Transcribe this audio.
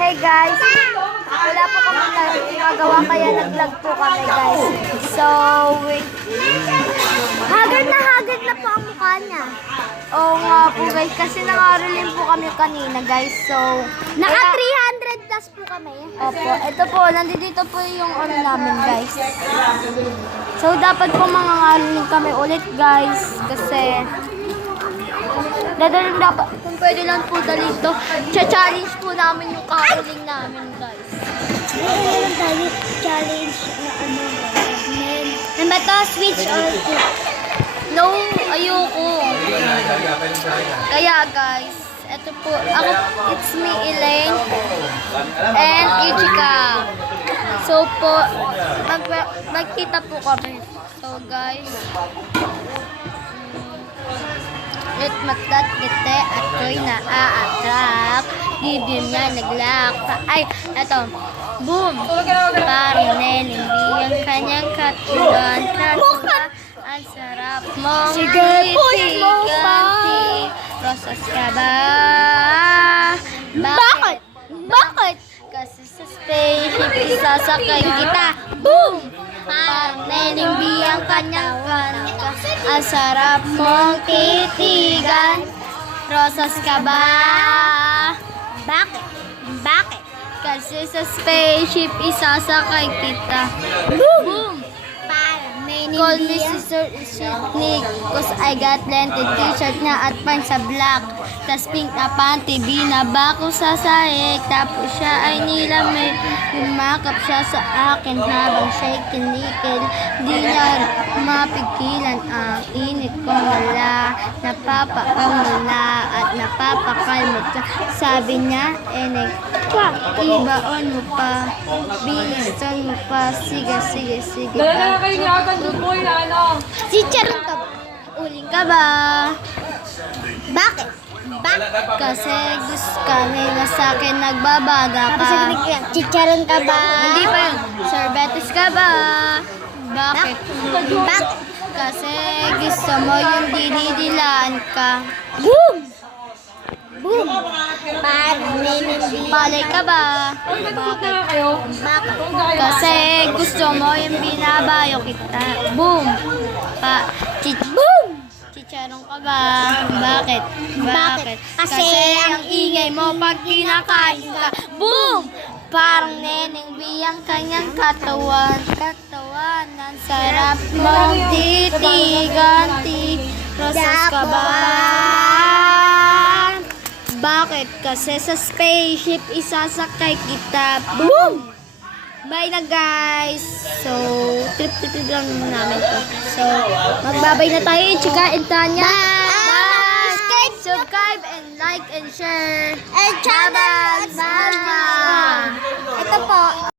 Hey guys, wala po kami nagagawa kaya nag-vlog po kami guys. So, wait. Haggard na po ang mukha niya. Oo nga po guys, kasi nangarulin po kami kanina guys. So, naka 300 plus po kami. Opo, ito po, nandito po yung ano namin guys. So, dapat po mangangarulin kami ulit guys. Kasi, dadalhin dapat, kung pwede lang po dalito, challenge po namin yung caroling namin guys. Meron tayo challenge na ano guys. Ano ba to? Switch or no, ayoko. Kaya guys, eto po, ako, it's me, Elaine, and Ichika. So po, magkita po kami. So guys, Lit matlat gite ako'y naa-attract. Didim na naglak. Ay, eto. Boom! Parang nenindi ang kanyang katulan. Ang sarap mong titiganti. Rosas ka ba? Bakit? Bakit? Kasi sa spaceship isasakay kita. Boom! Parang nenindi ang kanyang kanta. Ang sarap mong titigan. Rosas ka ba? Bakit? Bakit? Kasi sa spaceship isasakay kita. Boom! Boom! Parang nenindi. Call me Sister Sneak. Cause I got plenty t-shirt na at pants sa black. Tas pink na panty, binaba ko sa sahig. Tapos siya ay nilamig. Yumakap siya sa akin habang siya'y kinikil. Di niya mapigilan ang init ko mula. Napapaamula at napapakalmot ka. Sabi niya, enek, ibaon mo pa. Bilisan mo pa. Sige ka. Dala na kayo niyagan doon po yung ano. Si Charon ka ba? Uling ka ba? Bakit? Kasi gusto ka na sa akin nagbabaga ka. Chicharon ka ba? Hindi pa yun. Sorbetes ka ba? Bakit? Bakit? Kasi gusto mo yung dinidilaan ka. Boom! Boom! Palay ka ba? Bakit? Kasi gusto mo yung binabayo kita. Boom! Boom! Chicharong ka ba? Bakit? Bakit? Kasi ang ingay mo pag kinakain ka. Boom! Parang neneng biyang kanyang katawan. Ang sarap mong titiganti. Rosas ka ba? Bakit? Kasi sa spaceship isasakay kita. Boom! Bye na guys! So, trip lang namin to. So, magbabay na tayo. Chika and Tanya. Bye! Subscribe and like and share. And channel. Bye! Ito po.